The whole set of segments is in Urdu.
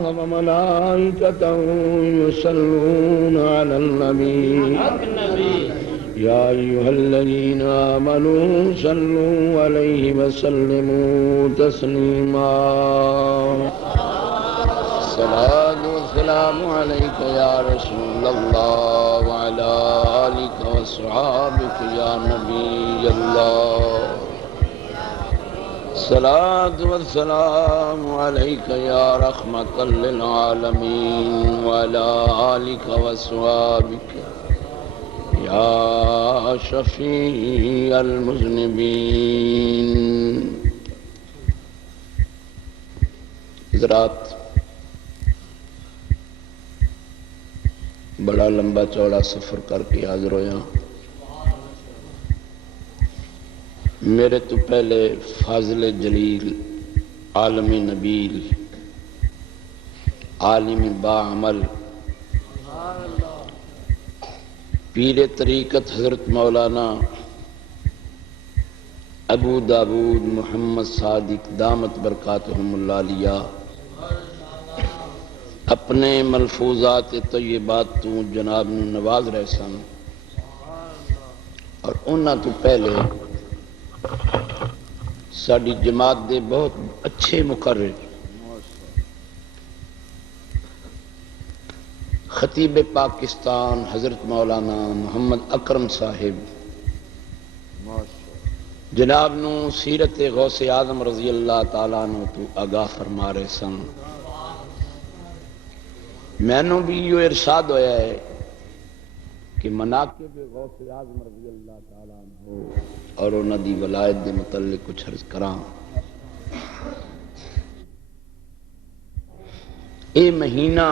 وملائكته يصلون على النبي يا أيها الذين آمنوا صلوا عليه وسلموا تسليما الصلاة والسلام عليك يا رسول الله وعلى آلك وصحابك يا نبي الله الصلاة والسلام عليك يا رحمة للعالمين وعلى آلك وصحابك يا شفيع المذنبين. حضرات، بڑا لمبا چوڑا سفر کر کے حاضر ہویا. میرے تو پہلے فاضل جلیل، عالم نبیل، عالم باعمل، پیر طریقت حضرت مولانا ابو داود محمد صادق دامت برکاتہم اللہ علیہ اپنے ملفوظات طیبات تو جناب نواز رہے سن، اور انہاں تو پہلے ساری جماعت دے بہت اچھے مقرر خطیب پاکستان حضرت مولانا محمد اکرم صاحب جناب نو سیرت غوث اعظم رضی اللہ تعالیٰ عنہ تو آگاہ فرما رہے سن. میں نو بھی یہ ارشاد ہویا ہے کہ مناقب غوث اعظم رضی اللہ تعالیٰ عنہ اور انہاں دی ولایت دے متعلق کچھ عرض کراں. اے مہینہ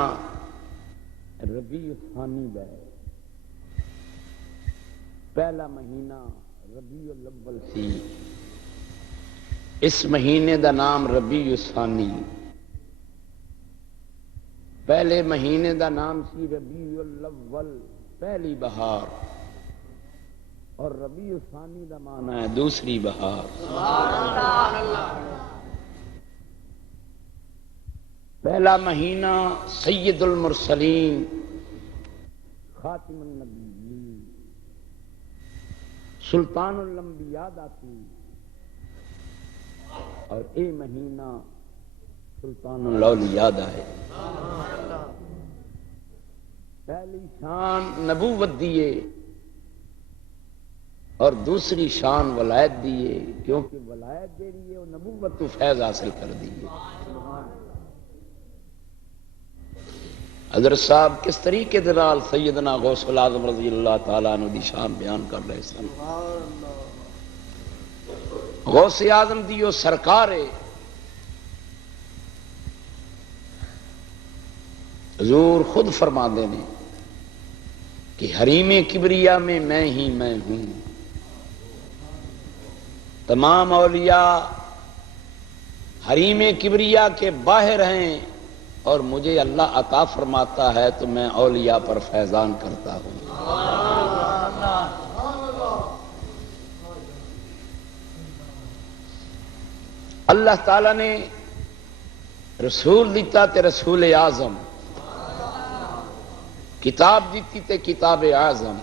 ربیع الثانی دا ہے، پہلا مہینہ ربیع الاول سی. اس مہینے دا نام ربیع الثانی، پہلے مہینے دا نام سی ربیع الاول پہلی بہار، اور ربیع الثانی دا معنی ہے دوسری بہار. پہلا مہینہ سید المرسلین خاتم النبیین سلطان الانبیاء دا سی، اور اے مہینہ سلطان الاولیاء دا ہے. پہلی شان نبوت دیے اور دوسری شان ولایت دیے، کیونکہ ولایت جیڑی ہے وہ نبوت تو فیض حاصل کر دیے. حضرت صاحب کس طریقے دے نال سیدنا غوث الاعظم رضی اللہ تعالیٰ عنہ دی شان بیان کر رہے سن. غوث اعظم دیو سرکار ہے. حضور خود فرما دے نے کہ حریم کبریا میں ہی میں ہوں. تمام اولیاء حریم کبریا کے باہر ہیں، اور مجھے اللہ عطا فرماتا ہے تو میں اولیاء پر فیضان کرتا ہوں. اللہ تعالیٰ نے رسول دیتا تے رسول اعظم، کتاب دیتی تے کتاب اعظم،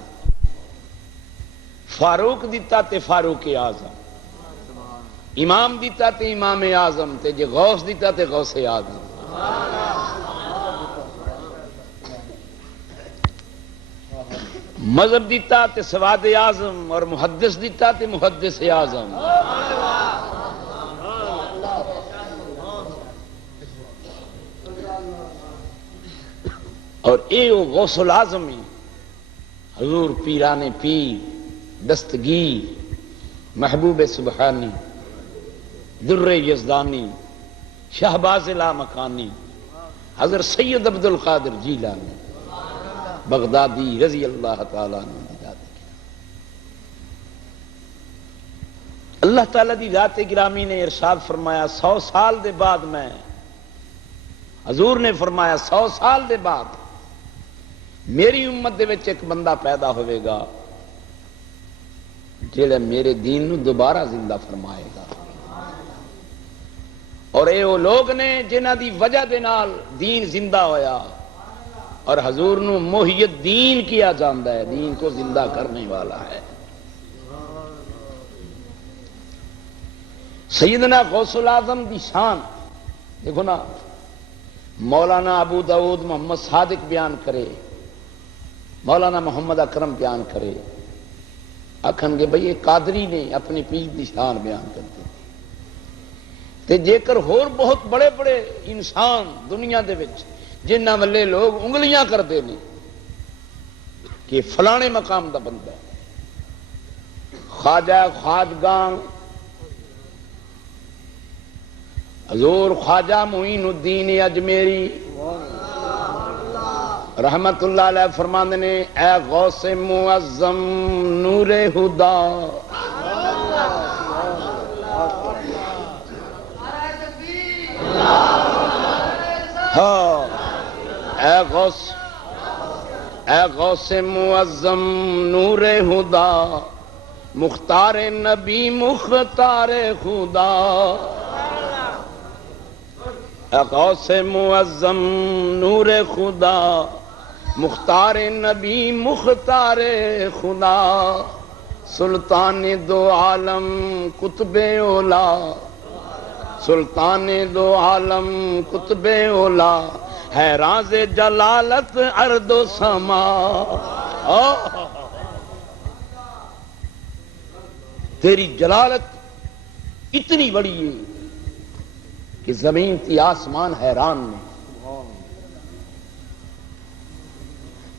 فاروق دیتا تے فاروق اعظم، امام دیتا تے امام اعظم، تے جے غوث دیتا تے غوث اعظم. مذہب دیتا تے سواد اعظم، اور محدث دیتا تے محدث اعظم. اور اے او غوث العظمی حضور پیران پیر، دستگیر، محبوب سبحانی، در یزدانی، شہباز لا مکانی، حضرت سید عبد القادر جیلانی بغدادی رضی اللہ تعالیٰ عنہ. اللہ تعالیٰ دی ذات گرامی نے ارشاد فرمایا 100 سال دے بعد میں، حضور نے فرمایا 100 سال دے بعد میری امت دے وچ ایک بندہ پیدا ہوئے گا جڑا میرے دین نو دوبارہ زندہ فرمائے گا. اور اے وہ لوگ نے جنہ دی وجہ دے نال دین زندہ ہویا، اور حضور نو محی الدین کیا جاندا ہے، دین کو زندہ کرنے والا ہے۔ سیدنا غوث العظم دی شان دیکھو نا، مولانا ابو داؤد محمد صادق بیان کرے، مولانا محمد اکرم بیان کرے، آکھن گے بھئی یہ قادری نے اپنی پیر دی شان بیان کرتے تے جے کر ہور بہت بڑے بڑے انسان دنیا دے وچ جنہ والے لوگ انگلیاں کرتے ہیں کہ فلانے مقام دا بندہ ہے، خواجہ خواجگاں حضور خواجہ معین الدین اجمیری رحمت اللہ علیہ فرماندے نے، اے غوث معظم نور ہدا، ہاں اے غوث معظم نور ہدا، مختار نبی مختار خدا، اے غوث معظم نور خدا، مختار نبی مختار خدا، سلطان دو عالم قطب اولا، سلطان دو عالم قطب اولا، ہے راز جلالت ارض و سما۔ تیری جلالت اتنی بڑی ہے کہ زمین تھی آسمان حیران میں۔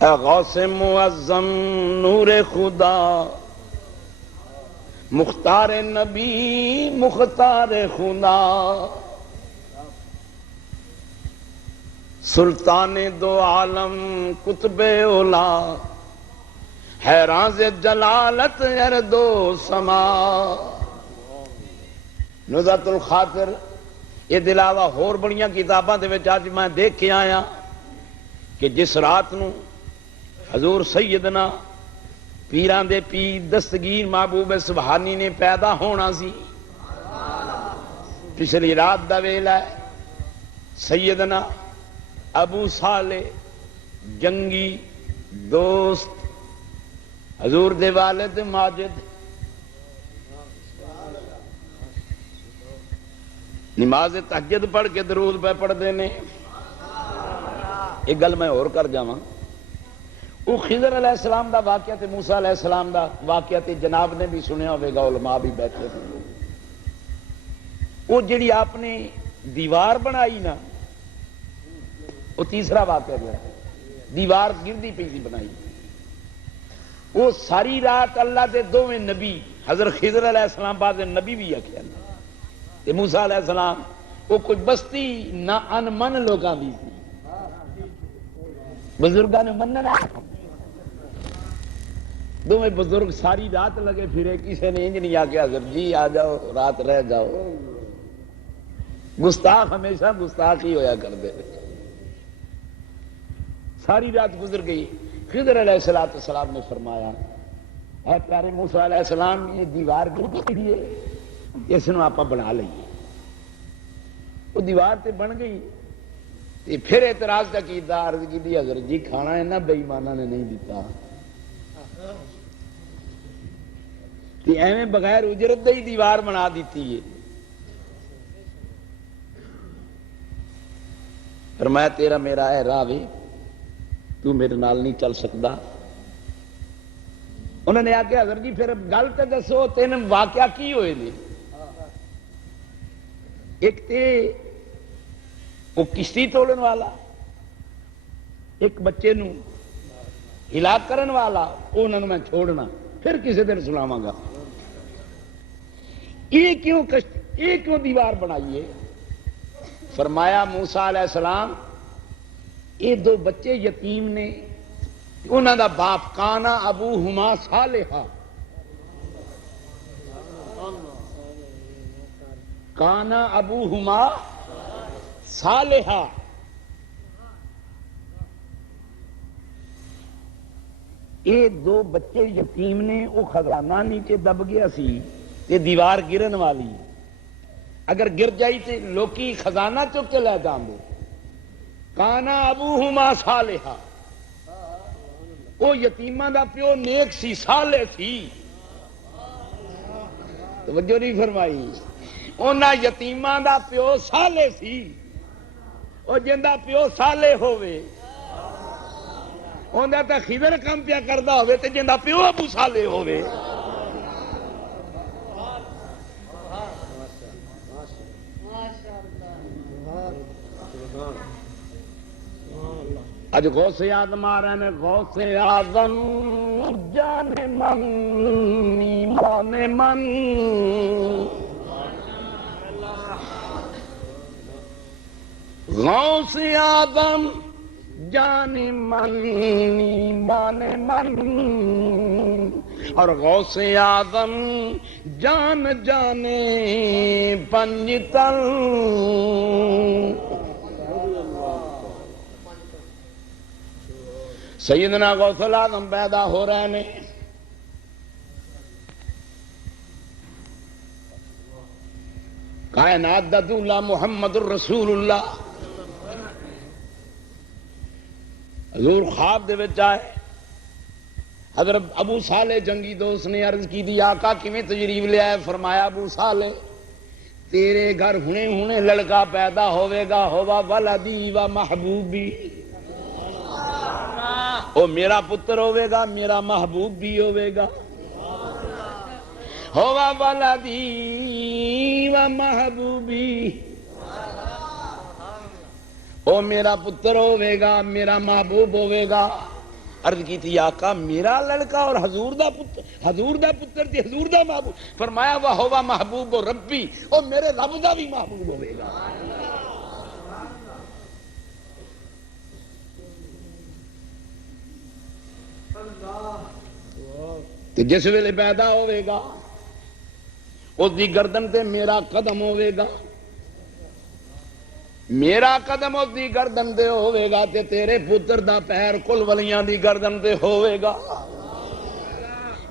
اے غوث معظم نور خدا، مختار نبی مختار خدا، سلطان دو عالم قطب اولا، حیران سے جلالت ارض و سما۔ نزہۃ الخاطر یہ دلاوا ہور بڑیاں کتاباں دے وچ اج میں دیکھ کے آیا کہ جس رات نو حضور سیدنا پیران دے پیر دستگیر محبوب سبحانی نے پیدا ہونا سی، پچھلی رات دا ویلا ہے، سیدنا ابو صالح جنگی دوست حضور دے والد ماجد نماز تہجد پڑھ کے درود پہ پڑھتے ہیں۔ ایک گل میں اور کر جاواں، وہ خضر علیہ السلام دا واقعہ تے موسیٰ علیہ السلام دا واقعہ تے جناب نے بھی سنیا ہوئے گا، علماء بھی بیٹھے تھے۔ وہ جڑی آپ نے دیوار بنائی نا، وہ تیسرا واقعہ جو ہے، دیوار گردی پئی سی بنائی، وہ ساری رات اللہ دے دوویں نبی حضرت خضر علیہ السلام بعد نبی بھی آکھیا تے موسیٰ علیہ السلام، وہ کچھ بستی نہ ان من لوگاں دی سی، بزرگاں نے مننا، دوویں بزرگ ساری رات لگے پھرے، کسی نے انج نہیں آکھیا حضرت جی آ جاؤ رات رہ جاؤ۔ گستاخ ہمیشہ گستاخ ہی ہویا کرتے، ساری رات گزر گئی۔ خضر علیہ السلام نے فرمایا، اے پیارے موسیٰ علیہ السلام، یہ دیوار گردی ہے، اس نو آپ بنا لئیے۔ وہ دیوار تے بن گئی، پھر اعتراض کا کیتا، عرض کی دی حضرت جی کھانا ہے نا بے ایمانہ نے نہیں دیتا، ایویں بغیر اجرت دے ہی دیوار بنا دیتی ہے۔ فرمایا تیرا میرا ہے راوی، تو میرے نال نہیں چل سکتا۔ انہوں نے آکھیا حضرت جی پھر گل تے دسو تین واقعہ کی ہوئے نے؟ ایک تے وہ کشتی تولن والا، ایک بچے نو ہلاک کرن والا، انہوں نے میں چھوڑنا، پھر کسی دن سناواں گا۔ یہ کیوں دیوار بنائیے؟ فرمایا موسیٰ علیہ السلام، یہ دو بچے یتیم نے، انہوں دا باپ کانا ابوہما صالحا، کانا ابوہما صالحا، یہ دو بچے یتیم نے، وہ خزانہ نیچے دب گیا سی تے دیوار گرن والی، اگر گر جائی تے لوکی خزانہ چک کے لے جاندے کانا ابوہما صالحا او یتیماں دا پیو نیک سی صالح سی توجہ نہیں فرمائی اونا یتیماں دا پیو صالح سی او جندا پیو صالح ہوئے اوندا تا خضر کم پیا کردا ہوئے تے جندا پیو ابو صالح ہوئے اج غوث اعظم آ رہے ہیں غوث اعظم جان من ایمان من غوث اعظم جان من ایمان من اور غوث اعظم جان جانے پنجتن سیدنا غوث اعظم پیدا ہو رہے ہیں کائنات دا دولا محمد الرسول اللہ حضور خواب دے وچ آئے حضرت ابو صالح جنگی دوست نے عرض کی دی آقا کیویں تجریب لے آئے فرمایا ابو صالح تیرے گھر ہنے ہنے لڑکا پیدا ہوئے گا ہوا ولدی و محبوبی او میرا پتر ہوئے گا میرا محبوب بھی ہوئے گا ہوا ولدی و محبوبی او میرا پتر ہوئے گا میرا محبوب ہوئے گا عرض کی تھی آقا میرا لڑکا اور حضور دا پتر تھی حضور دا محبوب فرمایا وہ ہوا محبوب و ربی او میرے رب دا بھی محبوب ہوئے گا تو جس ویلے پیدا ہوئے گا اس دی گردن تے میرا قدم ہوئے گا میرا قدم اس دی گردن تے ہوئے گا تے تیرے پتر دا پیر کل ولیاں دی گردن تے ہوئے گا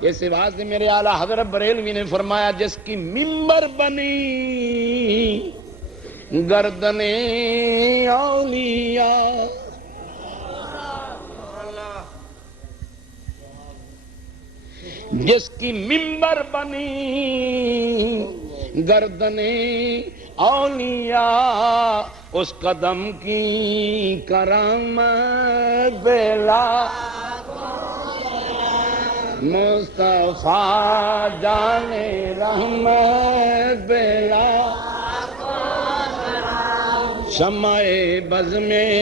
اس واسطے میرے اعلیٰ حضرت بریلوی نے فرمایا جس کی ممبر بنی گردن اولیاء جس کی ممبر بنی گردن اولیاء اس قدم کی کرم بلا مصطفیٰ جان رحم بلا شمع بز میں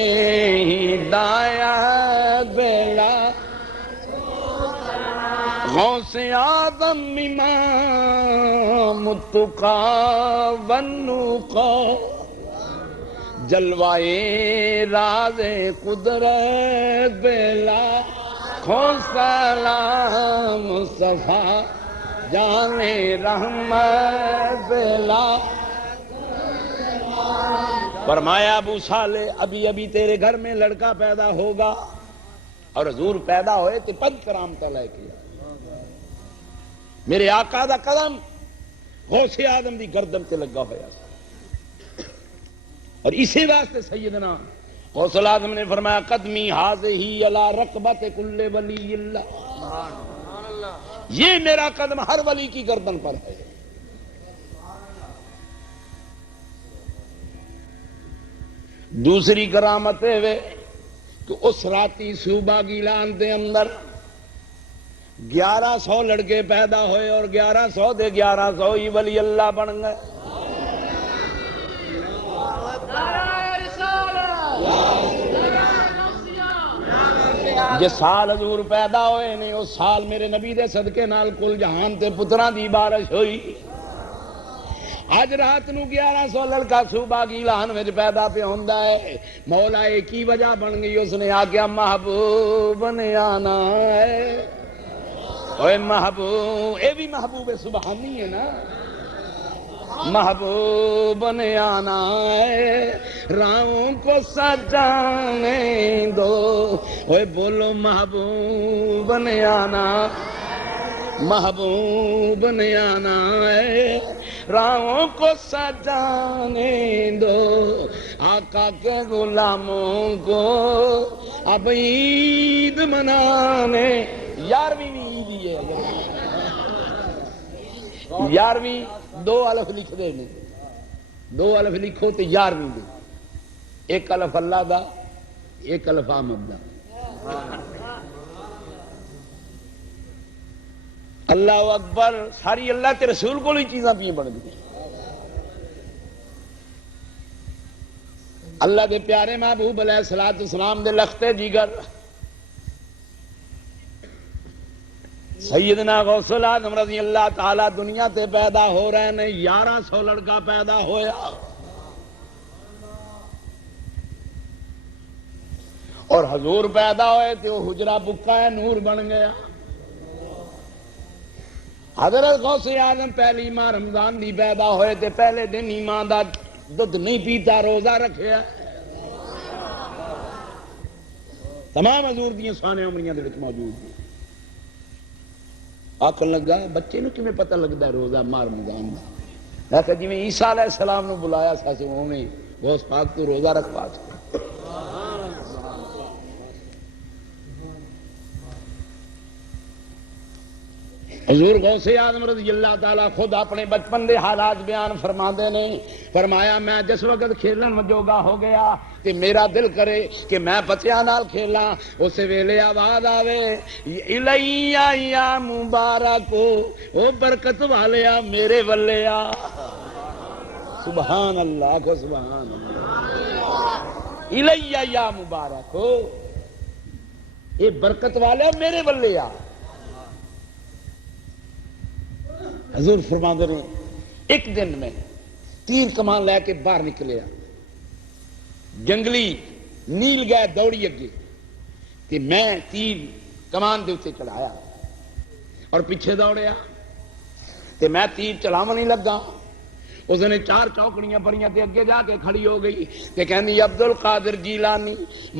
ہدایت بلا غوث اعظم امام التقی والنقی جلوائے راز قدرت بلا کھو سلام مصطفیٰ جان رحمت بلا فرمایا ابو صالح ابھی ابھی تیرے گھر میں لڑکا پیدا ہوگا اور حضور پیدا ہوئے تو پد کرامت لے کیا میرے آقا دا قدم غوث اعظم دی گردن تے لگا ہوا اور اسی واسطے سیدنا غوث اعظم نے فرمایا قدمی ہاذہی علی رقبت کل ولی اللہ یہ میرا قدم ہر ولی کی گردن پر ہے دوسری کرامت ہے کہ اس راتی صوبہ گیلان دے اندر 1100 لڑکے پیدا ہوئے اور 1100 دے 1100 ہی ولی اللہ بن گئے جس سال حضور پیدا ہوئے نہیں اس سال میرے نبی دے صدقے نال کل جہان تے پتراں دی بارش ہوئی آج رات نو 1100 لڑکا صوبہ گیلان وچ پیدا پہ ہوندا ہے مولا ایک ہی وجہ بن گئی اس نے آگیا محبوب نے آنا ہے اوے محبوب اے بھی محبوب سبحانی ہے نا محبوب نے آنا ہے راہوں کو سجانے دو اوے بولو محبوب نے آنا محبوب نے آنا ہے راہوں کو سجانے دو، آقا کے غلاموں کو اب عید منانے۔ 11ویں عید ہی ہے، 11ویں 2 الف لکھ دے نے، 2 الف لکھو تو 11ویں دے، 1 الف اللہ دا، 1 الف احمد دا۔ اللہ اکبر، ساری اللہ تے رسول کو ہی چیزاں پی بن گئی۔ اللہ دے پیارے محبوب علیہ الصلوۃ والسلام دے لختے جگر سیدنا غوث العظم رضی اللہ تعالی دنیا تے پیدا ہو رہے ہیں، 1100 لڑکا پیدا ہویا، اور حضور پیدا ہوئے تے وہ حجرہ بکا ہے، نور بن گیا۔ حضرت غوث اعظم پہلی ماہ رمضان دی پیدا ہوئے تے پہلے دن ایمان دا دودھ نہیں پیتا، روزہ رکھیا۔ تمام حضور دیاں سانے عمریاں دے وچ موجود ہیں۔ آکھن لگا بچے نو کیویں پتہ لگدا ہے روزہ ماہ رمضان دا؟ میں کہ جویں عیسیٰ علیہ السلام نو بلایا سی اوویں غوث پاک تو روزہ رکھوا سی۔ حضور غوث اعظم رضی اللہ تعالیٰ خود اپنے بچپن دے حالات بیان فرماندے نے، فرمایا میں جس وقت کھیلن جوگا ہو گیا تے میرا دل کرے کہ میں بچیاں نال کھیلاں، اس ویلے آواز آوے الییا یا مبارکو، او برکت والیا میرے ولیا۔ سبحان اللہ کو سبحان اللہ، الییا یا مبارکو، اے برکت والیا میرے ولیا۔ حضور فرماندے نے ایک دن میں تیر کمان لے کے باہر نکلیا، جنگلی نیل گئے دوڑی اگے کہ میں تیر کمان دے اتنے چڑھایا اور پیچھے دوڑیا تے میں تیر چلاو نہیں لگا۔ اس نے 4 چوکڑیاں پڑیاں تے اگے جا کے کھڑی ہو گئی تے کہندی عبد القادر جیلانی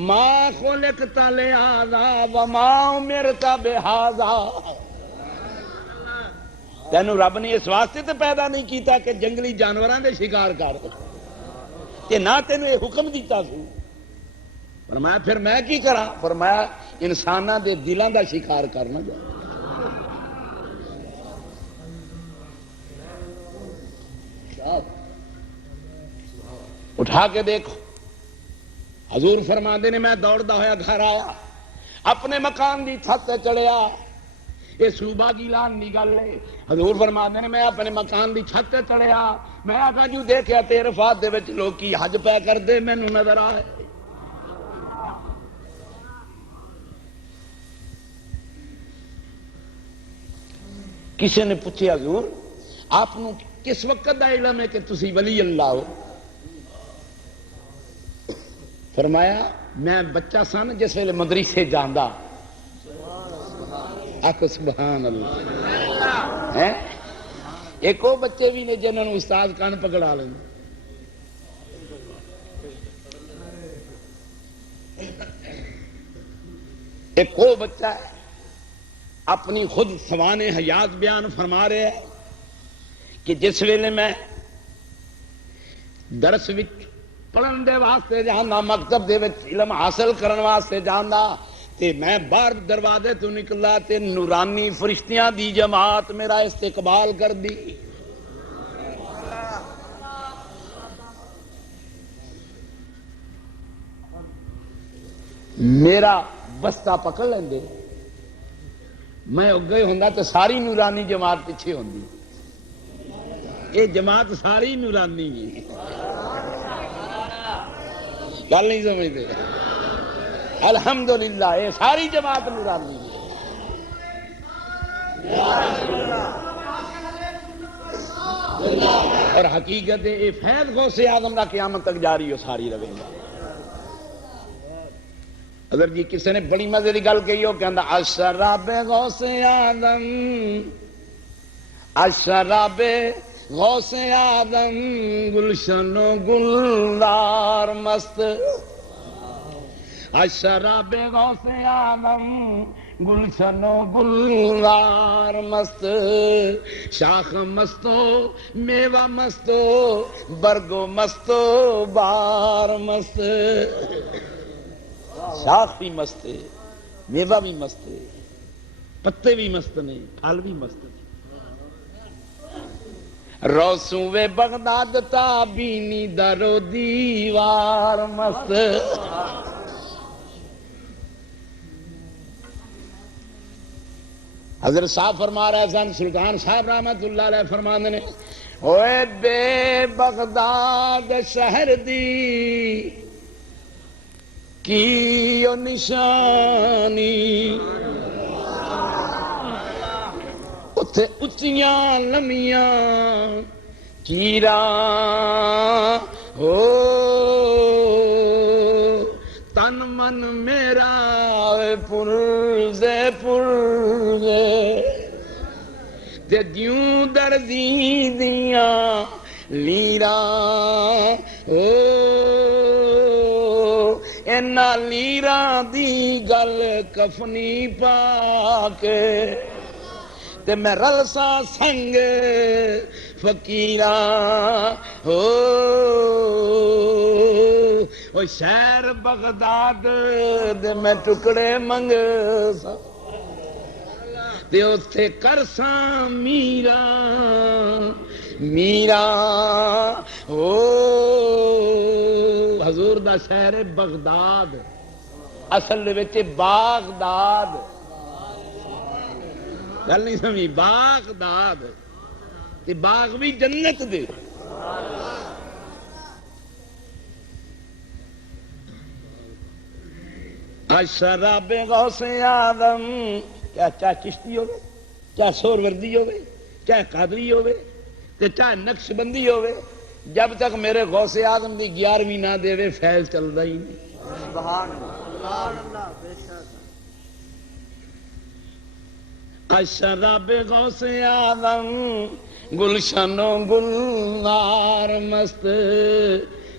ما خلقت لہذا وما امرت بہذا، تینوں رب نے اس واسطے تے پیدا نہیں کیتا کہ جنگلی جانوراں دے شکار کر، کہ نہ تینوں یہ حکم دیتا سو۔ فرمایا پھر میں کی کراں؟ فرمایا انساناں دے دلاں دا شکار کرنا جا۔ اٹھا کے دیکھو، حضور فرماندے نے میں دوڑدا ہویا گھر آیا، اپنے مکان دی چھت تے چڑھیا، یہ صوبہ گیلان دی گل ہے۔ حضور فرماندے نے میں اپنے مکان دی چھت تے چڑھیا، میں آقا جو دیکھیا تے عرفات دے وچ لوکی حج پہ کر دے، مینوں نظر آئے۔ کسی نے پوچھے حضور آپ کس وقت دا علم ہے کہ تسی ولی اللہ ہو؟ فرمایا میں بچہ سن جس ویلے مدرسے جاندا۔ آکھو سبحان اللہ۔ ایک وہ بچے بھی نے جنہوں نے استاد کان پکڑا لیں۔ ایک وہ بچہ ہے اپنی خود سوان حیات بیان فرما رہے ہیں کہ جس ویلے میں درس وچ پڑھن دے واسطے جانا، مکتب دے وچ علم حاصل کرن واسطے جانا، تے میں باہر دروازے تو نکلا تے نورانی فرشتیاں دی جماعت میرا استقبال کر دی۔ میرا بستہ پکڑ لیندے، میں اگے ہوندا تے ساری نورانی جماعت پیچھے ہوندی۔ یہ جماعت ساری نورانی ہے، گل نہیں سمجھتے؟ الحمدللہ یہ ساری جماعت نورانی ہے۔ اور حقیقت یہ فیض غوث اعظم دا قیامت تک جاری ہو ساری رہے گا۔ اگر جی کسی نے بڑی مزے کی گل کہی ہو کہندا اشراب غوث اعظم، اشراب غوث اعظم گلشن و گلدار مست، اشراب غوث اعظم گلشنو گلزار مست، شاخ مستو میوہ مستو، برگو مستو بار مست، شاخ بھی مست ہے، میوہ بھی مست ہے، پتے بھی مست نے، پھل بھی مست نے۔ روسوں وے بغداد تابینی درو دیوار مست، حضرت صاحب فرما رہے سن، سلطان صاحب رحمت اللہ علیہ فرماندے نے، اوے بے بغداد شہر دی کی نشانی، اتھے اچیاں لمیاں کیرا ہو، تن من میرا پرزے پرزے، تے دیوں درزی دیاں لیرا ہو، اینا لیرا دی گل کفنی پا کے، تے میں رلسا سنگ فقیرا ہو، او شہر بغداد دے میں ٹکڑے منگ سا، تے اتھے کرساں میرا میرا ہو، حضور دا شہر بغداد اصل دے وچ باغداد، گل نہیں سمجھی، باغداد تے باغ بھی جنت دے، اشراب غوث اعظم، کیا چاہے چشتی ہوئے، چاہے سور وردی ہوئے، چاہے قادری ہوئے، چاہے نقش بندی ہوئے، جب تک میرے غوث اعظم دی 11ویں نہ دے فیض چلدا ہی نہیں۔ سبحان اللہ، بے شک۔ اشراب غوث اعظم گلشنو گلزار مست،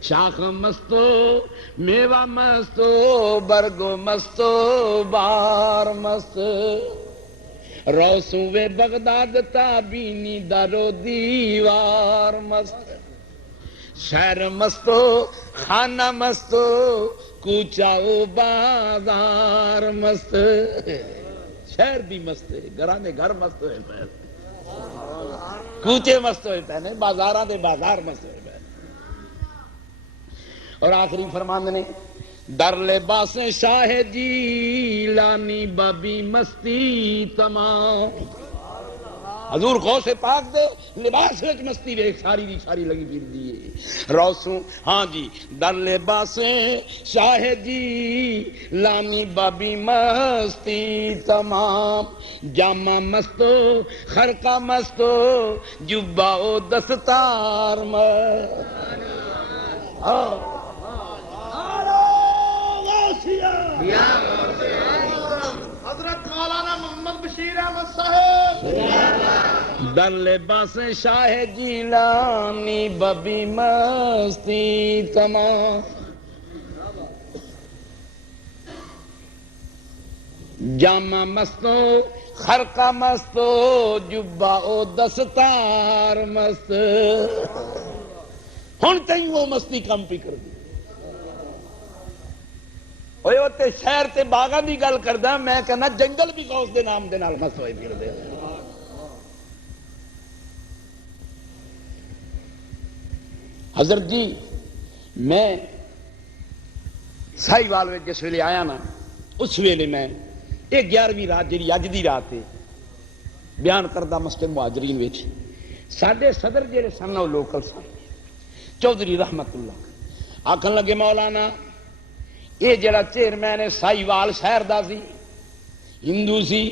شاخ مستو میوہ مستو، برگو مستو بار مست، روسوں وے بغداد تابینی درو دیوار مست، شہر مستو خانہ مستو، کوچہ و بازار مست، شہر بھی مست ہے، گھرانے گھر مست ہوئے پہ، کوچے مست ہوئے پہنے، بازاراں دے بازار مست ہوئے پہنے۔ اور آخری فرماندے نے، در لباس شاہ جیلانی بابی مستی تمام، حضور غوث پاک دے لباس وچ مستی ویکھ ساری دی ساری لگی پھر دیئے، روسوں ہاں جی، در لباس شاہ جی لانی بابی مستی تمام، جامہ مستو خرقہ مستو، جبہ و دستار حضرت مولانا محمد بشیر احمد صاحب، در لباس شاہ جیلانی ببی مستی تمام، جامہ مستو خرقہ مستو، جبہ و دستار مست، ہن تئیں وہ مستی کم پی کر دی، اوے وہ تے شہر تے باغاں دی گل کردا، میں کہنا جنگل بھی غوث دے نام دے نال مست ہوئے پھر دے۔ حضرت جی میں سائی وال میں جس ویلے آیا نا، اس ویلے میں ایک 11ویں رات جی اج دی رات ہے بیان کردہ مسجد مہاجرین وچ، ساڈے صدر جڑے سن وہ لوکل سن، چودھری رحمت اللہ آکھن لگے مولانا یہ جڑا چیئرمین ہے سائی وال شہر دا سی، ہندو سی،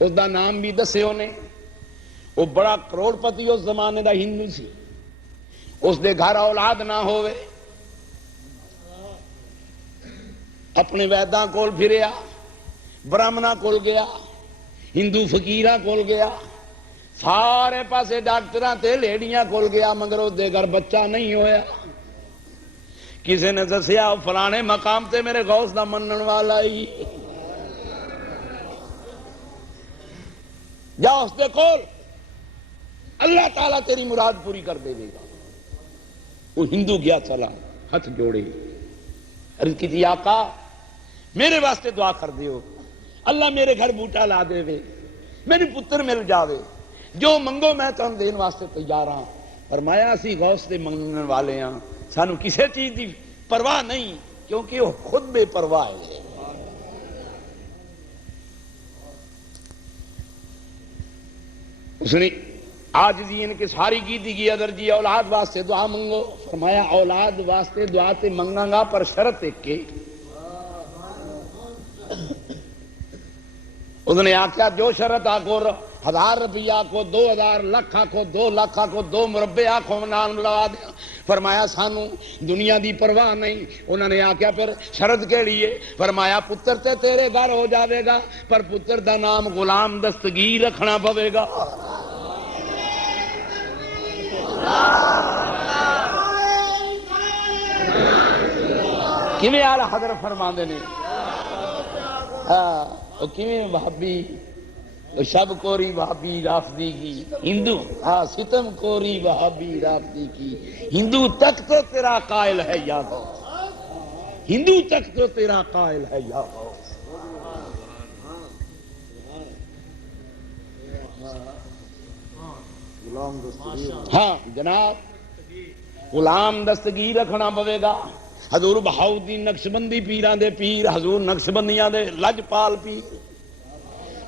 اس دا نام بھی دسے انہیں، وہ بڑا کروڑ پتی اس زمانے دا ہندو سی، اس دے گھر اولاد نہ ہوئے، اپنے ویداں کول پھریا، برہمنا کول گیا، ہندو فقیراں کول گیا، سارے پاسے ڈاکٹراں تے لیڈیاں کول گیا، مگر اس دے گھر بچہ نہیں ہویا۔ کسی نے دسیا فلانے مقام تے میرے غوث دا منن والا ہی، جا اس دے کول، اللہ تعالیٰ تیری مراد پوری کر دے گا۔ وہ ہندو گیا چلا، ہاتھ جوڑے، عرض کی تھی آقا میرے واسطے دعا کر دیو، اللہ میرے گھر بوٹا لا دے وے، میری پتر مل جاوے، جو منگو میں تم دین واسطے تیار ہاں۔ فرمایا اسی غوث دے منگنے والے ہاں، سانو کسے چیز دی پرواہ نہیں، کیونکہ وہ خود بے پرواہ ہے۔ اس نے آج دی ان کے ساری کی دی گئی ادر جی اولاد واسطے دعا منگو۔ فرمایا اولاد واسطے دعا تے منگاں گا پر شرط ایک کے۔ اس نے آخیا جو شرط آکو 1000 روپیہ آکو، 2000 لکھ آکو، 2 لاکھ آکو، 2 مربے آکو، نام لوا دیا۔ فرمایا سانو دنیا دی پرواہ نہیں۔ انہوں نے آخیا پھر شرط کے لیے؟ فرمایا پتر تے تیرے گھر ہو جاوے گا پر پتر دا نام غلام دستگیر رکھنا پوے گا۔ کیویں آلہ حضرت فرماندے نے، کیویں بھابی شب کوری بھابی رافضی کی، ہندو ستم کوری بھابی رافضی کی، ہندو تک تو تیرا قائل ہے یا غوث، ہندو تک تو تیرا قائل ہے یا غوث۔ ہاں جناب غلام دستگیر رکھنا پوے گا۔ حضور بہاؤدین نقشبندی پیران دے پیر، حضور نقشبندیاں دے لجپال پیر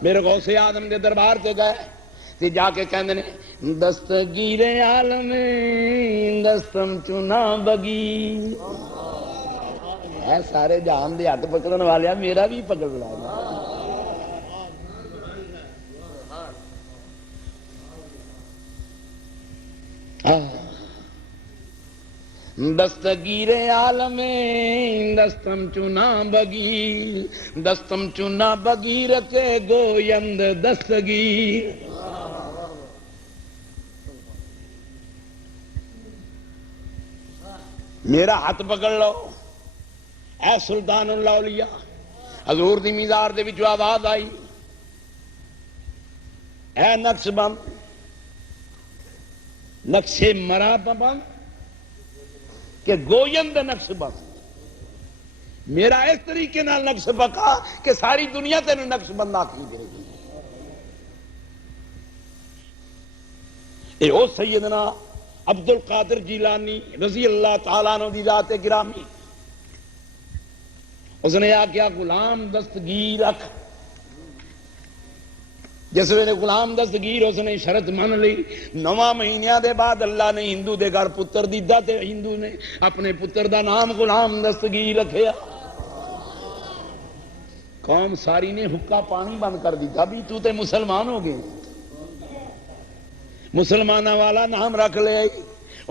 میرے غوث آدم دے دربار تے گئے تے جا کے کہندے نے دستگیر عالم دستم چنا بگی، اے سارے جہان دے ہاتھ پکڑن والے میرا بھی پکڑ لا۔ دستگیر عالم دستم چنا بگیر، دستم چنا بگیر کے گویند دستگیر۔ میرا ہاتھ پکڑ لو اے سلطان الاولیاء۔ حضور دی مزار دے وچوں آواز آئی، اے نقش بند، نقشے مرا بند کہ گویند نقش بند، میرا اس طریقے نال نقش بکا کہ ساری دنیا تینوں نقش بند آکھی کرے گی۔ اے او سیدنا عبد القادر جیلانی رضی اللہ تعالیٰ عنہ دی ذات گرامی، اس نے آکھیا غلام دستگیر رکھ۔ جس ویلے غلام دستگیر اس نے شرط من لی، 9 مہینیاں دے بعد اللہ نے ہندو دے گھر پتر دیتا تے ہندو نے اپنے پتر دا نام غلام دستگیر رکھیا۔ قوم ساری نے حکا پانی بند کر دیتا بھی تو تے مسلمان ہو گئے، مسلمانہ والا نام رکھ لے۔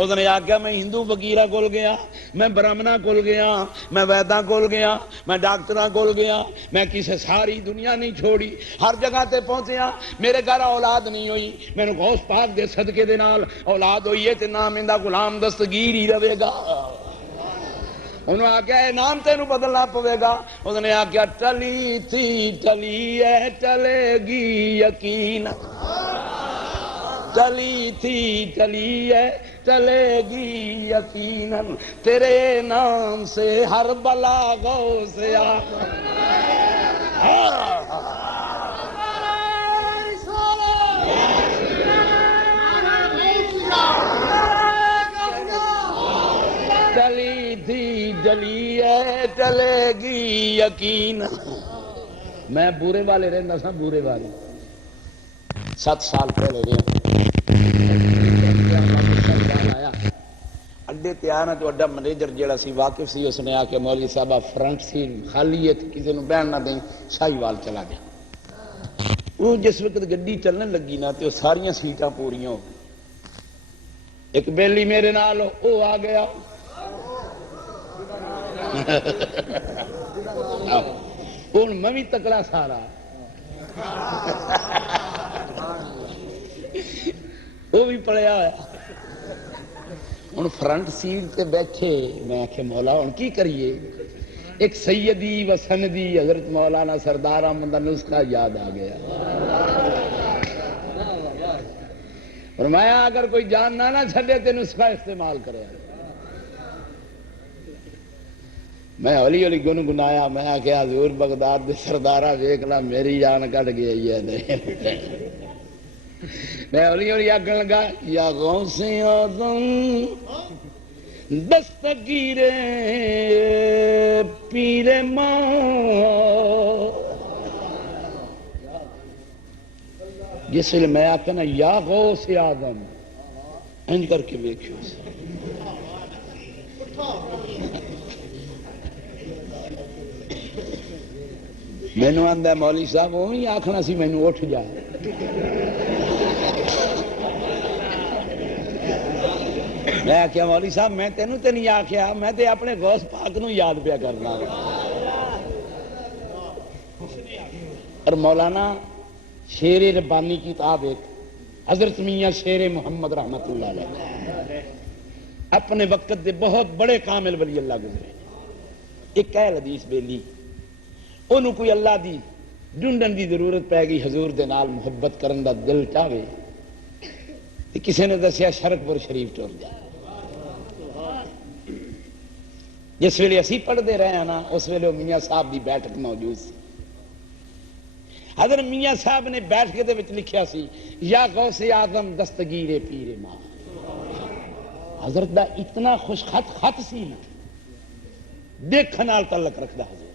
اس نے آکھیا میں ہندو فقیرہ کول گیا، میں برہمنا کول گیا، میں ویداں کول گیا، میں ڈاکٹراں کول گیا، میں کسے ساری دنیا نہیں چھوڑی، ہر جگہ تے پہنچیا، میرے گھر اولاد نہیں ہوئی، میں نے غوث پاک دے صدقے دے نال اولاد ہوئی ہے تے نام اندا غلام دستگیر ہی رہے گا۔ انہوں نے آکھیا اے نام تینوں بدلنا پوے گا۔ اس نے آکھیا ٹلی تھی ٹلی ہے ٹلے گی یقین، ٹلی تھی ٹلی ہے چلے گی یقیناً، تیرے نام سے ہر بلا غوث آخر۔ چلی تھی جلی ہے چلے گی یقیناً۔ میں بورے والے رہنا سا، بورے والے 7 سال پہلے رہا اڈے تے آنا تو اڈا منیجر جیڑا سی واقف سی، اس نے آ کے مولوی صاحبہ فرنٹ سی خالی ہے کسی نے بہن نہ دیں، شاہی وال چلا گیا۔ وہ جس وقت گڈی چلنے لگی نا تو ساریاں سیٹاں پوریاں ہو گئی، ایک بیلی میرے نال وہ آ گیا، ہوں میں بھی تکڑا سارا، وہ بھی پڑھیا ہوا۔ ہوں فرنٹ سیٹ تے بیٹھے، میں آخیا مولا ہوں کی کریے؟ ایک سیدی و سندی حضرت مولانا سردار احمد نسخہ یاد آ گیا۔ فرمایا اگر کوئی جان نہ چھڈے تے نسخہ استعمال کرے. میں ہولی ہولی گنگنایا، میں آخیا حضور بغداد دے سردارا ویکھ لا میری جان کٹ گئی ہے. میں ہولی ہولی آخن لگا یا غوث اعظم دستگیر پیر ماں، جس ویلے میں آخنا یا غوث اعظم انج کر کے ویکھو. مینو آدھا مولوی صاحب وہی آخنا سی مینو اٹھ جا. میں آخیا مولوی صاحب میں تینوں تے نہیں آخیا، میں تے اپنے غوث پاک نو یاد پیا کرنا. اور مولانا شیر ربانی کی کتاب ایک حضرت میاں شیر محمد رحمت اللہ علیہ اپنے وقت دے بہت بڑے کامل ولی اللہ گزرے. ایک ہے حدیث بیلی انہوں کوئی اللہ دی ڈھونڈن دی ضرورت پہ گئی، حضور دے نال محبت کرن دا دل چاہے، کسی نے دسیا شرکپور شریف ٹر جا. جس ویلے اسی پڑھتے رہے ہیں نا اس ویلے میاں صاحب دی بیٹھک موجود سی. حضرت میاں صاحب نے بیٹھ کے دے وچ لکھیا سی یا غوث اعظم دستگیر پیر ماں. حضرت دا اتنا خوش خط سی نا، دیکھن نال تعلق رکھدا حضور.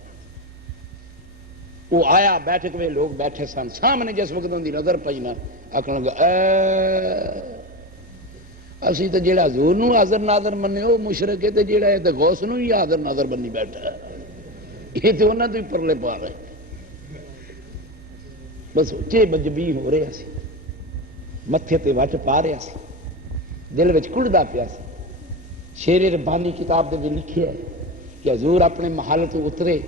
وہ آیا بیٹھک میں لوگ بیٹھے سن سامنے، جس وقت ان کی نظر پئی نا آخر لگا اسی تو جیڑا حضور نو حاضر ناظر منے وہ مشرک ہے، جیڑا ہے تو غوث نو ہی حاضر ناظر بنی بیٹھا ہے. یہ تو انہوں نے پرلے پا رہے بس اچے بجبی ہو رہا سی، متھے تے وٹ پا رہا سی، دل وچ کڑدا پیا سی. شیر ربانی کتاب دے وچ لکھیا ہے کہ حضور اپنے محل تو اترے،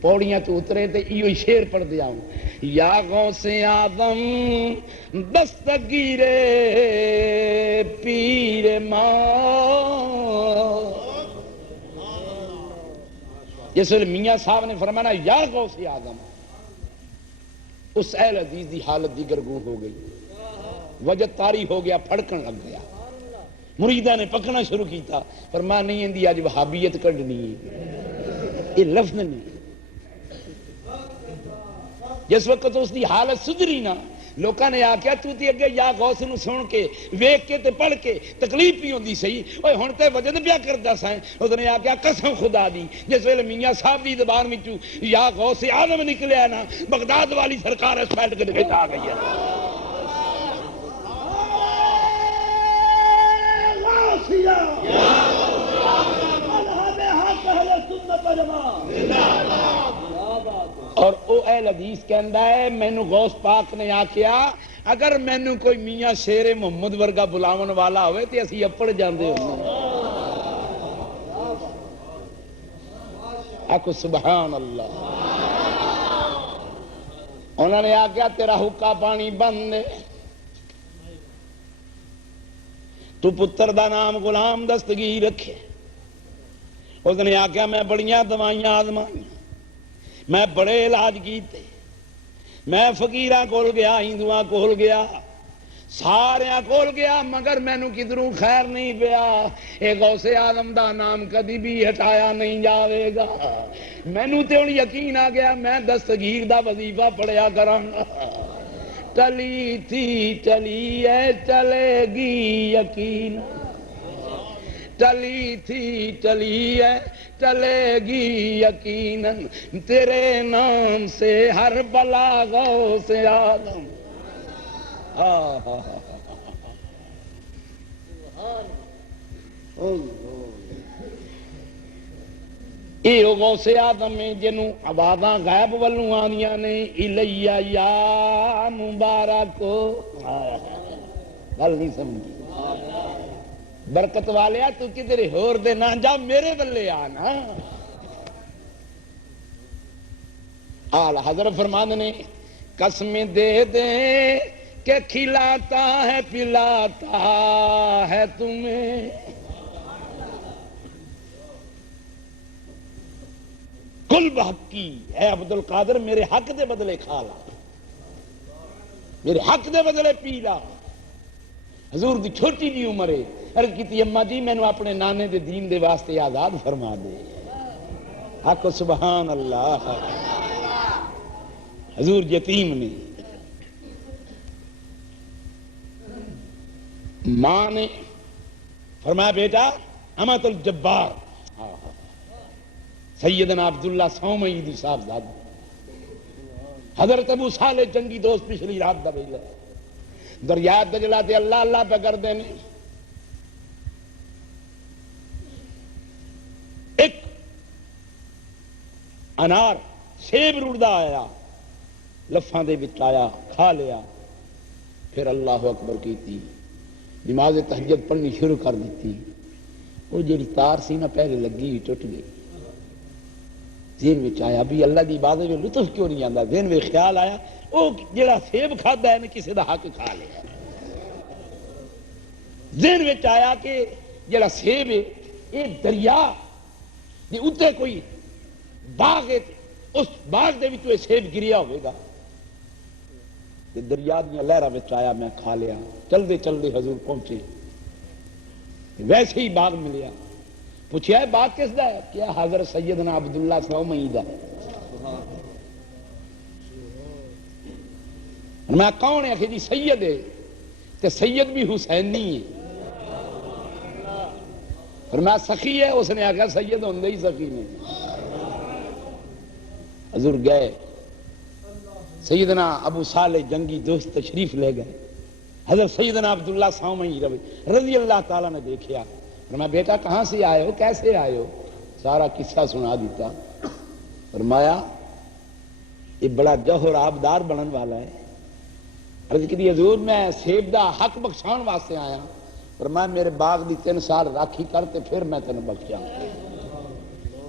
پوڑیاں تو اترے تے ایو شیر پڑھ دیا ہوں یا غوث اعظم دستگیر پیر ماں. جس ویلے میاں صاحب نے فرمایا یا غوث اعظم، اس اہل حدیث دی حالت دیگر گو ہو گئی، وجد طاری ہو گیا، پھڑکن لگ گیا. مریداں نے پکنا شروع کیتا، فرمایا نہیں اندی اج وہابیت کڈنی ہے، یہ لفظ نہیں. جس وقت اس دی حالت سدھری نا، لوکاں نے آکھیا تو تے اگے یا غوث نو سن کے ویکھ کے تے پڑھ کے تکلیف بھی ہوندی سی، اوے ہن تے وجد پیا کردا سائیں. اس نے آکھیا قسم خدا دی جس ویلے میاں صاحب دی زبان وچوں یا غوث اعظم نکلیا نا، بغداد والی سرکار اس بیٹھ کے وچ آ گئی ہے. اور او اہل حدیث کہندا ہے مینوں غوث پاک نے آکھیا اگر مینوں کوئی میاں شیر محمد ورگا بلاون والا ہوئے تے اسی اپڑ جاندے ہوندے. آکھو سبحان اللہ. انہوں نے آکھیا تیرا حکا پانی بند ہے، تو پتر دا نام غلام دستگیر رکھے. اس نے آکھیا میں بڑیاں دوائیاں آزمائیں، میں بڑے علاج کیتے، میں فقیراں کول گیا، ہندوآں کول گیا، ساریاں کول گیا، مگر مینوں کدھروں خیر نہیں پیا. اے غوث اعظم دا نام کدی بھی ہٹایا نہیں جاوے گا. مینوں تے ہن یقین آ گیا میں دستگیر دا وظیفہ پڑھیا کراں گا. چلی تھی چلی ہے چلے گی یقین، چلی تھی چلی ہے چلے گی یقیناً، تیرے نام سے ہر بلا غوث اعظم. یہ غوث اعظم میں جنوں آوازاں غیب والوں آنیاں نے الیہ یا مبارک. گل نہیں سمجھی برکت والے تو کدھر ہور دے نہ جا، میرے بلے آنا. آل حضرت فرمانے نے قسمیں دے دے کہ کھلاتا ہے پلاتا ہے تمہیں، کل بحق کی ہے عبد القادر، میرے حق دے بدلے کھا لا، میرے حق دے بدلے پی لا. حضور دی چھوٹی جی عمر ہے، عرض کی اما جی مینوں اپنے نانے دے دین دے واسطے آزاد فرما دے۔ آکو سبحان اللہ۔ حضور یتیم نے، ماں نے فرمایا بیٹا امت الجبار سیدنا عبداللہ سومئی دی صاحبزادہ حضرت ابو صالح جنگی دوست پچھلی رات دا ویلا دریا دجلہ تے اللہ اللہ پہ کر دینے، ایک انار سیب روڑدا آیا لفاں دے وچ آیا، کھا لیا، پھر اللہ اکبر کیتی، نماز تہجد پڑھنی شروع کر دیتی، وہ جیڑی تار سی نا پہلے لگی ہوئی ٹوٹ گئی، ذہن میں آیا بھی اللہ دی عبادت میں لطف کیوں نہیں آتا، ذہن میں خیال آیا وہ جڑا سیب کھادا ہے نا کسی دا حق کھا لیا، ذہن میں آیا کہ جڑا سیب ہے یہ دریا دے اتنے کوئی باغ ہے، اس باغ دے وچوں سیب گریا ہوئے گا، دریا دیا لہراں وچ آیا، میں کھا لیا، چلدے چلدے حضور پہنچے، ویسے ہی باغ ملیا، پوچھا ہے باغ کس دا ہے؟ کیا حضرت سیدنا عبداللہ سومئی دا ہے۔ میں کون ہے؟ کہ جی سید ہے، تے سید بھی حسینی ہے، اور میں سخی ہے، اس نے آخیا سید ہوندے ہی سخی نے۔ حضور گئے، سیدنا ابو صالح جنگی دوست تشریف لے گئے، حضرت سیدنا عبداللہ سومئی رضی اللہ تعالیٰ نے دیکھا، فرمایا بیٹا کہاں سے آئے ہو، کیسے آئے ہو، سارا قصہ سنا دیتا، فرمایا یہ بڑا جوہر آبدار بنن والا ہے، عرض کی حضور میں سیب دا حق بخشان واسطے آیا، فرمایا میرے باغ دی 3 سال راکھی کرتے پھر میں تینوں بخشا،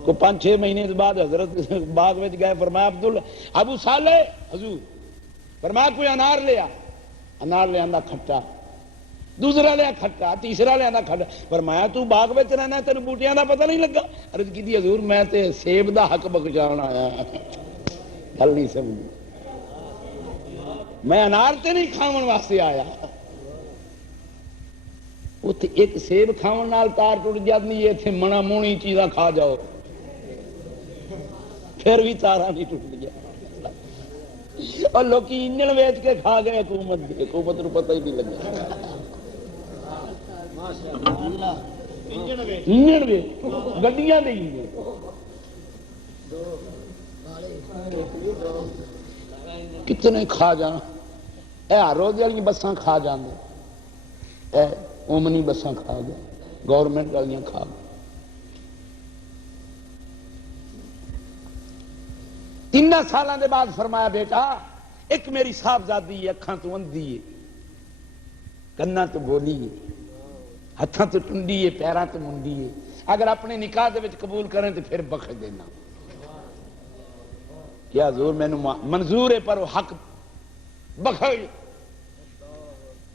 کو 5-6 مہینے بعد حضرت باغ میں گئے، فرمایا عبداللہ ابو صالح حضور، فرمایا کوئی انار لیا، انار لے آندا کھٹا، دوسرا لیا کھٹا، تیسرا لیا آندا کھٹا، فرمایا تو باغ میں رہنا تینوں بوٹیاں دا پتہ نہیں لگا، عرض کی حضور میں تے سیب دا حق بخشان آیا، گل نہیں سمجھی، میں انار تے نہیں کھاون واسطے آیا، اتنے ایک سیب کھاون نال تار ٹوٹ جاتی ہے، اتنے منا مونی چیزاں کھا جاؤ پھر بھی تارا نہیں ٹوٹ گیا، اور لوگ انجن ویچ کے کھا گئے حکومت نو پتہ ہی نہیں لگا، انجن ویچ گڈیاں دے انجن کتنے کھا جان، اے روز والی بساں کھا جاندے، اے اومنی بساں کھا گئے، گورنمنٹ والیاں کھا گئے، 3 سالاں دے بعد فرمایا بیٹا ایک میری صاحبزادی ہے، اکھاں تو اندھی ہے، کناں تو بولی ہے، ہتھاں تو ٹنڈی ہے، پیراں تو منڈی ہے، اگر اپنے نکاح دے وچ قبول کریں تو پھر بخش دینا، کیا حضور میں منظور ہے پر وہ حق بخش،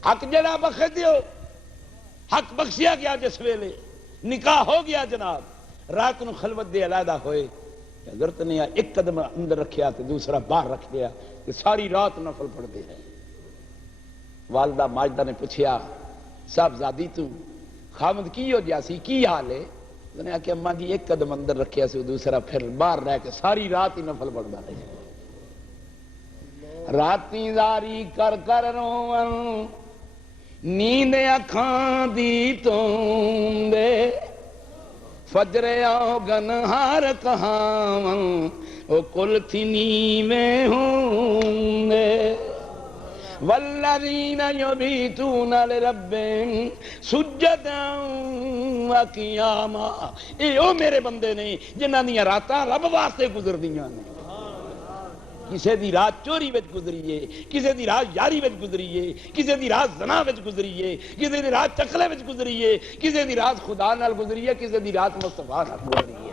حق جڑا بخش دیو، حق بخشیا گیا جس ویلے نکاح ہو گیا جناب، رات نو خلوت دے علیحدہ ہوئے، حضرت نے ایک قدم اندر رکھیا تو دوسرا باہر رکھ دیا کہ ساری رات نفل پڑھتے ہیں، والدہ ماجدہ نے پوچھیا صاحبزادی تو خامد کی ہو جاسی کی حال ہے، انہوں نے کہا کہ اماں جی ایک قدم اندر رکھیا سے دوسرا پھر باہر رہ کے ساری رات ہی نفل پڑھتا رہے، راتی زاری کر کر رون نیند اکھاں دی توندے، فجر آؤ گنہار کہاں او کل تھی نیویں ہوندے، والذین یبیتون لربہم سجدا وقیاما، اے او میرے بندے نے جنہاں دیاں راتاں رب واسطے گزر دیاں نے، کسے دی رات چوری وچ گزری ہے، کسے دی رات یاری وچ گزری ہے، کسے دی رات زنا وچ گزری ہے، کسے دی رات چکلے وچ گزری ہے، کسے دی رات خدا نال گزری ہے، کسے دی رات مصطفیٰ نال گزری ہے۔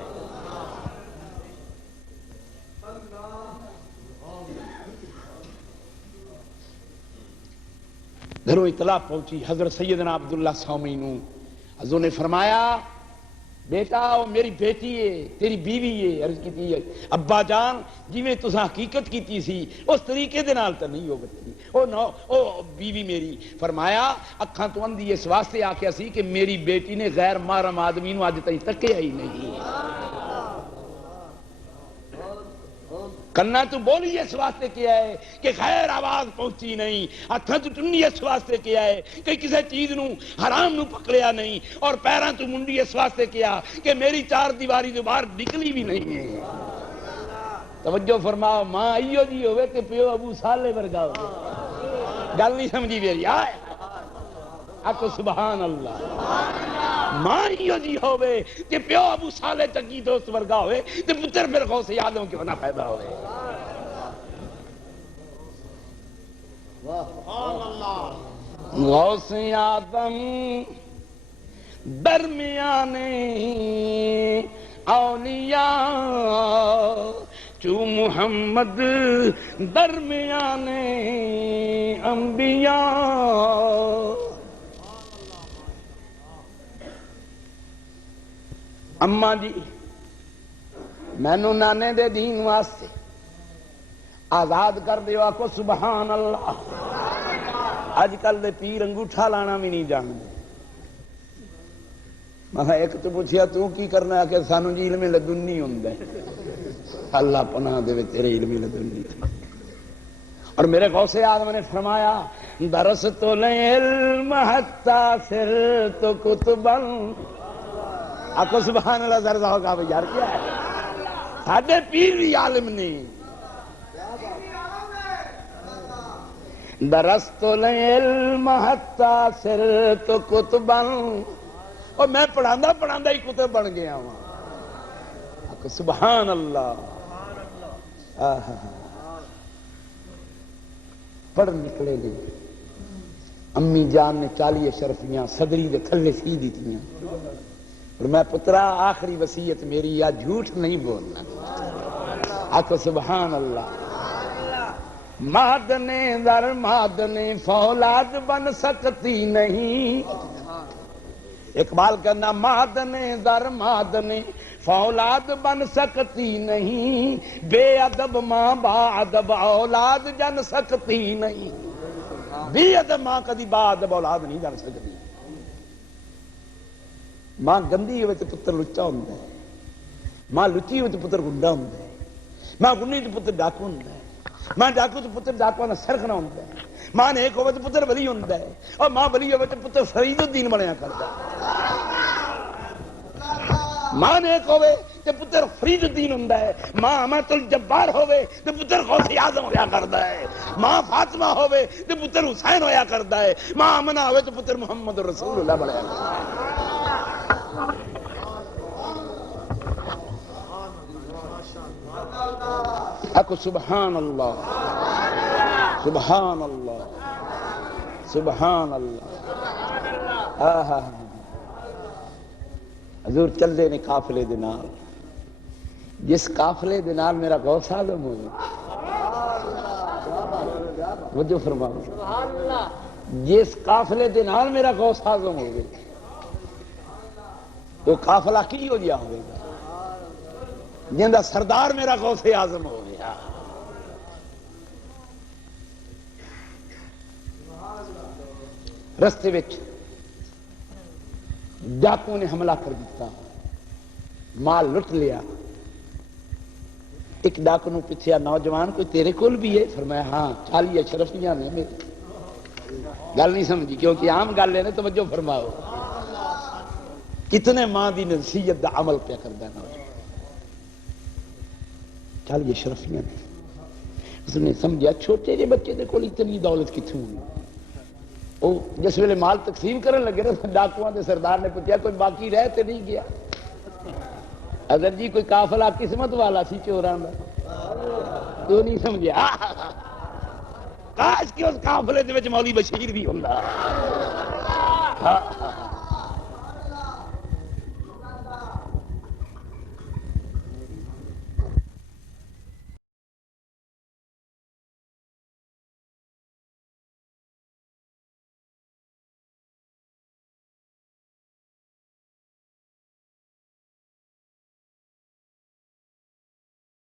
گھروں اطلاع پہنچی حضرت سیدنا عبداللہ سومئی نو، حضور نے فرمایا بیٹا وہ میری بیٹی ہے، تیری بیوی ہے۔ عرض کی ابا جان جویں تساں حقیقت کیتی سی اس طریقے دے نال تے نہیں ہو بچی، او بیوی میری۔ فرمایا اکھاں تو اندھی اس واسطے آکھیا سی کہ میری بیٹی نے غیر محرم آدمی نو اج تائیں تکیا ہی نہیں، کنا تو بولی اس واسطے کیا ہے کہ خیر آواز پہنچی نہیں، ہاتھاں تو ٹنڈی اس واسطے کیا ہے کہ کسی چیز نو حرام نو پکڑیا نہیں، اور پیراں تو منڈی اس واسطے کیا کہ میری چار دیواری تو باہر نکلی بھی نہیں ہے۔ توجہ فرماؤ، ماں ایو جی ہوئے کہ پیو ابو صالح ورگا ہوئے، گل نہیں سمجھی میری؟ آئے آکو سبحان اللہ۔ ماں ایو جی ہوئے کہ پیو ابو صالح چنگی دوست ورگا ہوئے تے پتر پھر غوث آدم کیوں نہ پیدا ہوئے۔ غوث آدم درمیانے اولیاء چو محمد درمیانے انبیاء۔ اماں جی مینوں نانے دے دین واسطے آزاد کر دیو، آکو سبحان اللہ۔ اج کل دے پیر انگوٹھا لانا بھی نہیں جانتے۔ میں ایک تو پوچھیا تو کی کرنا ہے کہ سانو جی علم لدنی ہوندا ہے۔ اللہ پناہ دے تیرے علم لدنی۔ اور میرے غوث اعظم نے فرمایا درس تو علم حتی سر تو کتبن۔ آکو سبحان اللہ، ذرا ہوگا بھئی یار کیا ہے؟ ساڈے پیر بھی عالم نہیں۔ درست العلم حتی صرت کتبا، اور میں پڑھاندا ہی کتب بن گیا ہوں۔ آکو سبحان اللہ۔ پڑھ نکلے گئے، امی جان نے 40 اشرفیاں صدری دے تھلے سی دیتیاں، اور میں پترا آخری وصیت میری یا جھوٹ نہیں بولنا۔ آکو سبحان اللہ۔ مادنے در مادنے فولاد بن سکتی نہیں، اقبال کہنا مادنے در مادنے فولاد بن سکتی نہیں، بے ادب ماں با ادب اولاد جن سکتی نہیں۔ بے ادب ماں کدی با ادب اولاد نہیں جن سکتی۔ ماں گندی ہوئے تو پتر لچا ہوندا ہے، ماں لچی ہوئے تو پتر گنڈا ہوندا ہے، ماں گنی تو پتر ڈاکو ہوندا ہے، ماں ڈاکو تو پتر ڈاکو نہ سرکنا ہوندا ہے، ماں نیک ہوئے تو پتر ولی ہوندا ہے، اور ماں ولی ہوئے تو پتر فرید الدین بنیا کردا ہے۔ ماں نیک ہوئے تو پتر فرید الدین ہوندا ہے، ماں امت الجبار ہوئے تو پتر غوث اعظم ہویا کردا ہے، ماں فاطمہ ہوئے تو پتر حسین ہویا کردا ہے، ماں آمنہ ہوئے تو پتر محمد رسول اللہ بنیا کردا ہے۔ اکو سبحان اللہ، سبحان اللہ، سبحان اللہ۔ حضور چلے نے قافلے دے نال، جس قافلے دے نال میرا غوث اعظم ہوئے، وجہ فرماؤ، جس قافلے دے نال میرا غوث اعظم ہوئے وہ قافلہ کی ہو جیا ہوئے گا جندہ سردار میرا غوث اعظم ہو گیا۔ رستے وچ ڈاکو نے حملہ کر دیتا، مال لٹ لیا۔ ایک ڈاکو نو پچھیا نوجوان کوئی تیرے کول بھی ہے؟ فرمایا ہاں 40 اشرفیاں نے میرے۔ گل نہیں سمجھی کیونکہ عام گل ہے نا، توجہ فرماؤ۔ کتنے ماں دی نصیحت دا عمل پیا کردا ہے نوجوان۔ 40 اشرفیاں نے۔ اس نے سمجھا چھوٹے جے بچے دے کول اتنی دولت کتھوں ہوئی؟ وہ جس ویلے مال تقسیم کرن لگے نا، ڈاکواں دے سردار نے پوچھا کوئی باقی رہ تے نہیں گیا؟ اگر جی کوئی قافلہ قسمت والا سی چوراں دا، تو نہیں سمجھا؟ کاش کہ اس قافلے دے وچ مولوی بشیر بھی ہوندا۔